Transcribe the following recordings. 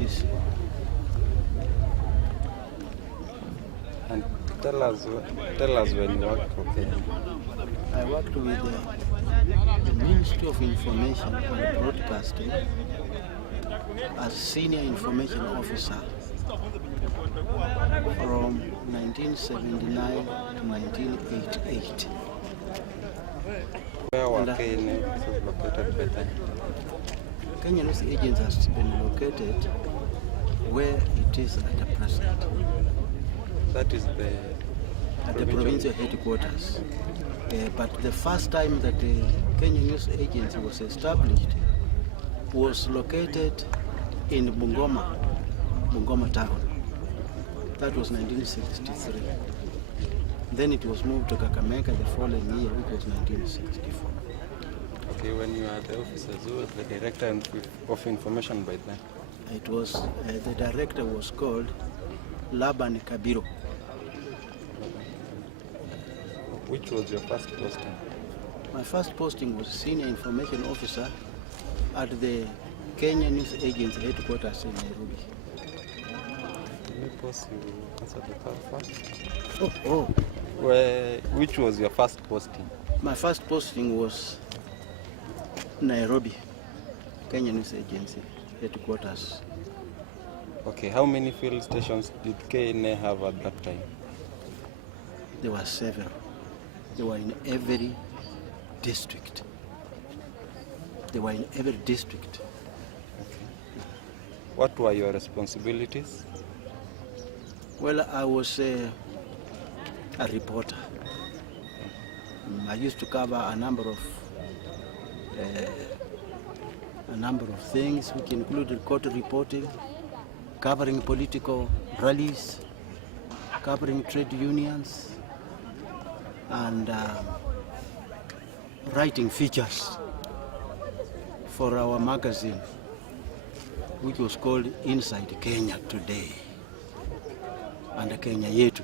Musisi. And tell us when you worked for Kenya. I worked with the Ministry of Information and Broadcasting as Senior Information Officer from 1979 to 1988. Where were Kenya located by then? Kenya News Agency has been located where it is at the present. That is The provincial headquarters. But the first time that the Kenya News Agency was established was located in Bungoma town. That was 1963. Then it was moved to Kakamega the following year, which was 1964. Okay, when you were the officers, who was the director of information by then? It was, the director was called Laban Kabiro. Which was your first posting? My first posting was Senior Information Officer at the Kenya News Agency headquarters in Nairobi. Suppose you answered the third first. Oh. Which was your first posting? My first posting was Nairobi, Kenya News Agency headquarters. Okay, how many field stations did KNA have at that time? There were several. They were in every district. Okay. What were your responsibilities? Well, I was a reporter. I used to cover a number of things, which included court reporting, covering political rallies, covering trade unions, and writing features for our magazine, which was called Inside Kenya Today, and Kenya Yetu.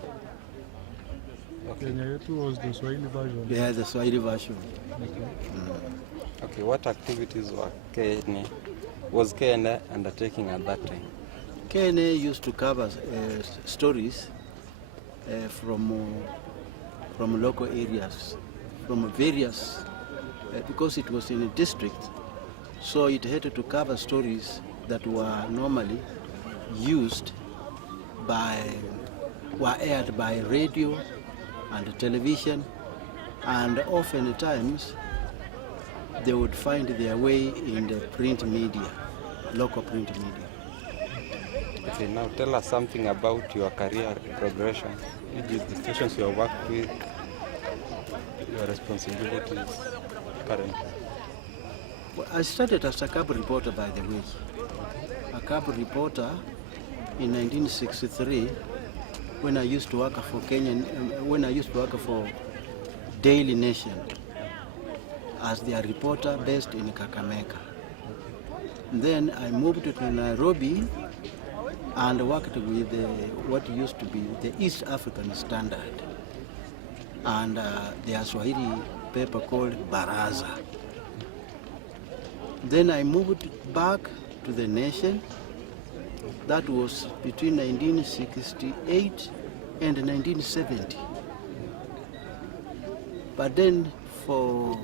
Okay. Kenya Yetu was the Swahili version? Yeah, the Swahili version. Okay. Okay, what activities was KNA undertaking at that time? KNA used to cover stories from local areas, from various, because it was in a district, so it had to cover stories that were normally were aired by radio and television, and oftentimes they would find their way in the print media, local print media. Okay, now tell us something about your career progression. Which is the stations you have worked with, your responsibilities currently? Well, I started as a cab reporter, by the way. A cab reporter in 1963, when I used to work for Daily Nation as their reporter based in Kakamega. Then I moved to Nairobi and worked with what used to be the East African Standard and their Swahili paper called Baraza. Then I moved back to the Nation. That was between 1968 and 1970. But then for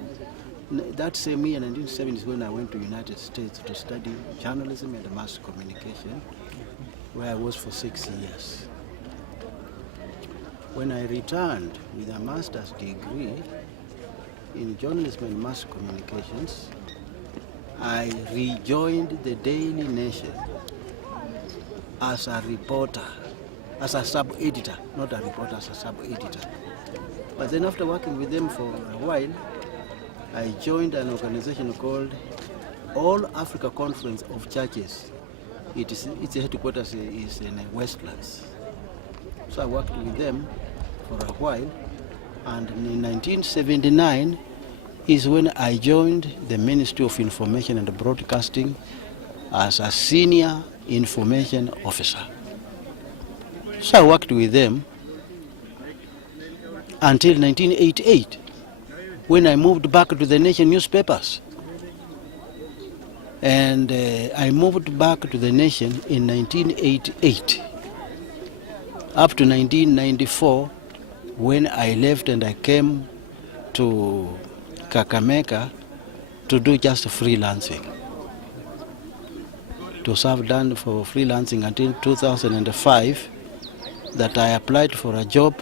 that same year, 1970, is when I went to the United States to study journalism and mass communication, where I was for 6 years. When I returned with a master's degree in journalism and mass communications, I rejoined the Daily Nation as a reporter, as a sub-editor, not a reporter, as a sub-editor. But then after working with them for a while, I joined an organization called All Africa Conference of Churches. Its headquarters is in Westlands. So I worked with them for a while, and in 1979 is when I joined the Ministry of Information and Broadcasting as a Senior Information Officer. So I worked with them until 1988, when I moved back to the Nation newspapers. And I moved back to the nation in 1988, up to 1994, when I left and I came to Kakamega to do just freelancing. It was done for freelancing until 2005 that I applied for a job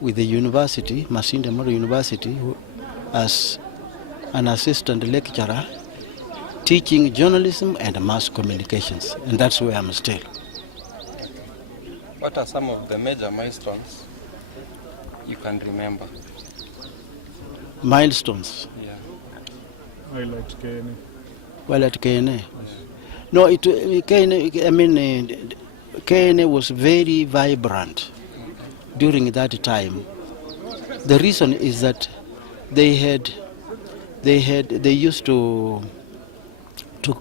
with the university, Masinde Moro University, as an assistant lecturer teaching journalism and mass communications, and that's where I'm still. What are some of the major milestones you can remember? Milestones? Yeah. I liked KNA. Well, at KNA? No, KNA was very vibrant during that time. The reason is that they used to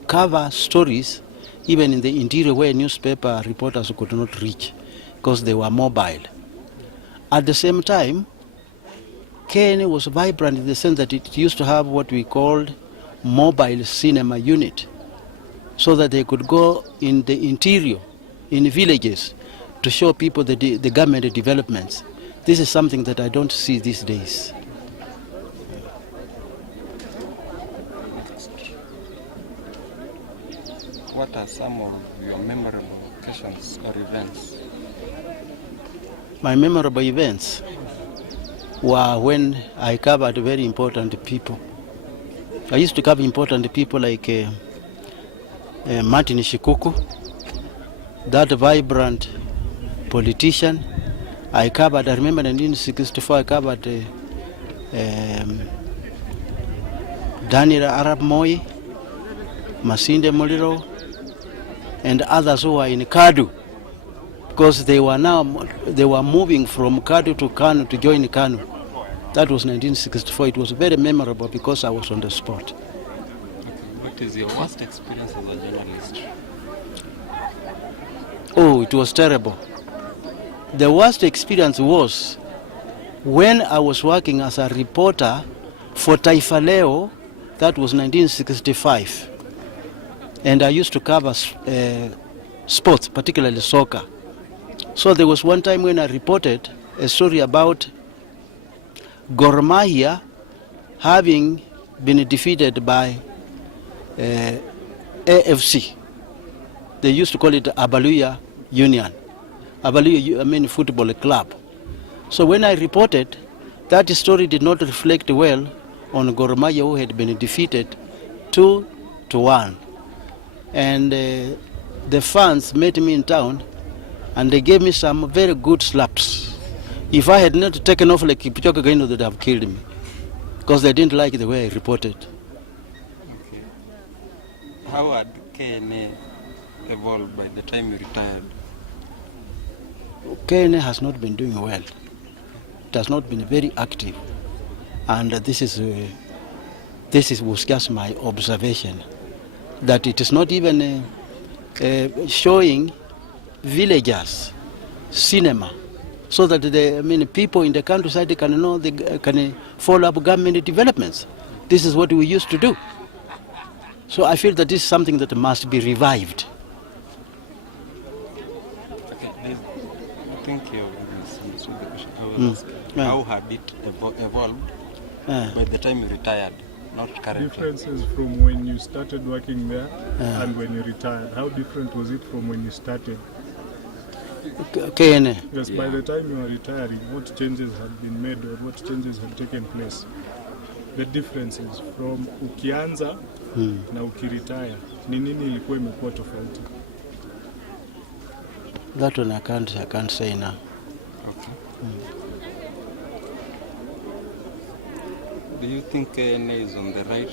cover stories even in the interior where newspaper reporters could not reach because they were mobile. At the same time, KNA was vibrant in the sense that it used to have what we called mobile cinema unit, so that they could go in the interior, in villages, to show people the government developments. This is something that I don't see these days. What are some of your memorable occasions or events? My memorable events were when I covered very important people. I used to cover important people like Martin Shikuku, that vibrant politician. I remember in 1964, I covered Daniel Arap Moi, Masinde Muliro, and others who were in Kadu, because they were moving from Kadu to Kanu to join Kanu. That was 1964. It was very memorable because I was on the spot. Okay. What is your worst experience as a journalist? Oh, it was terrible. The worst experience was when I was working as a reporter for Taifa Leo. That was 1965. And I used to cover sports, particularly soccer. So there was one time when I reported a story about Gor Mahia having been defeated by AFC. They used to call it Abaluya Union. Abaluya, football club. So when I reported, that story did not reflect well on Gor Mahia, who had been defeated 2-1. And the fans met me in town and they gave me some very good slaps. If I had not taken off like Kipchoge, they would have killed me because they didn't like the way I reported. Okay. How had KNA evolved by the time you retired? KNA has not been doing well. It has not been very active. And this was just my observation, that it is not even showing villagers cinema, so that people in the countryside can know, can follow up government developments. This is what we used to do. So I feel that this is something that must be revived. Okay, I think you misunderstood the question. How had it evolved by the time you retired, not currently? Differences from when you started working there and when you retired. How different was it from when you started? KNA. Yes, by the time you were retiring, what changes had been made or what changes had taken place? The differences from ukianza na ukiretire, ni nini ilikuwa imekuwa tofauti? That one I can't say now. Okay. Do you think KNA is on the right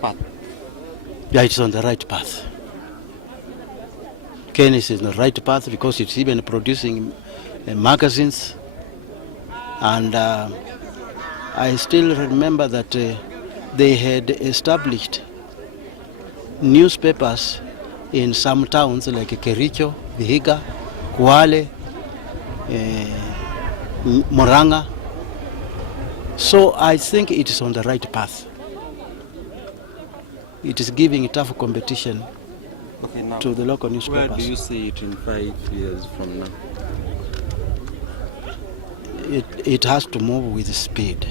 path? Yeah, it's on the right path. KNA is on the right path because it's even producing magazines. And I still remember that they had established newspapers in some towns like Kericho, Vihiga, Kwale, Murang'a. So I think it is on the right path. it is giving tough competition to the local newspapers. Where do you see it in 5 years from now? It has to move with speed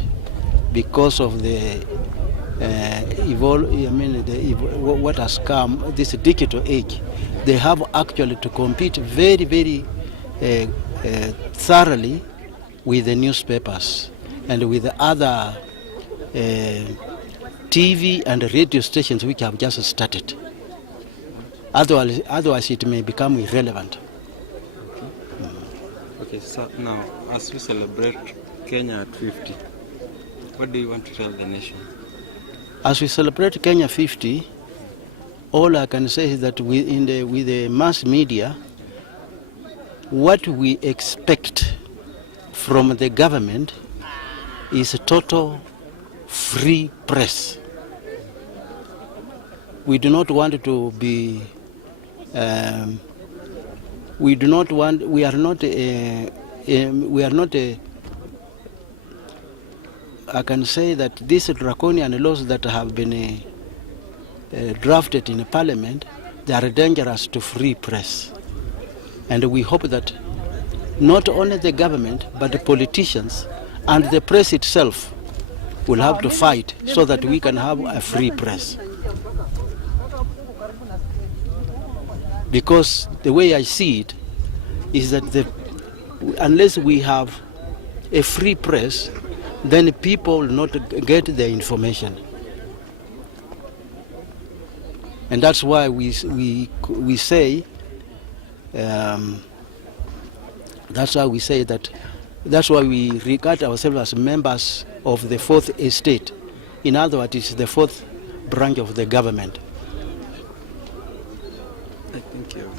because of the what has come, this digital age. They have actually to compete very, very thoroughly with the newspapers and with the other TV and radio stations which have just started. Otherwise it may become irrelevant. Okay, so now as we celebrate Kenya at 50, what do you want to tell the nation? As we celebrate Kenya 50, all I can say is that with the mass media, what we expect from the government is a total free press. We do not want to be we are not I can say that these draconian laws that have been drafted in Parliament, they are dangerous to free press. And we hope that not only the government, but the politicians and the press itself will have to fight so that we can have a free press. Because the way I see it is that unless we have a free press, then people will not get the information. And that's why we say that's why we regard ourselves as members of the fourth estate. In other words, it's the fourth branch of the government. Thank you.